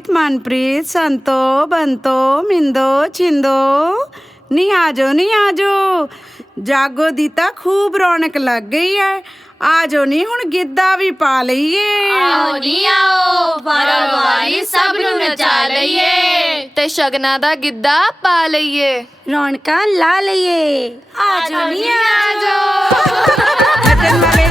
ਆਜੋ ਮਨਪ੍ਰੀਤ ਸੰਤੋ ਬੰਤੋ ਮਿੰਦੋ ਛਿੰਦੋ। ਨੀ ਆਜੋ ਨੀ ਆਜੋ ਜਾਗੋ ਦੀ ਤਾਂ ਖੂਬ ਰੌਣਕ ਲੱਗ ਗਈ ਐ। ਆਜੋ ਨੀ ਹੁਣ ਗਿੱਧਾ ਵੀ ਪਾ ਲਈਏ। ਆਓ ਨੀ ਆਓ ਵਾਰੀ ਸਭ ਨੂੰ ਨਚਾ ਲਈਏ। ਤੇ ਸ਼ਗਨਾਂ ਦਾ ਗਿੱਧਾ ਪਾ ਲਈਏ। ਰੌਣਕਾਂ ਲਾ ਲਈਏ। ਆਜੋ ਨੀ ਆਜੋ। ਨੱਚਣ ਵਾਲੇ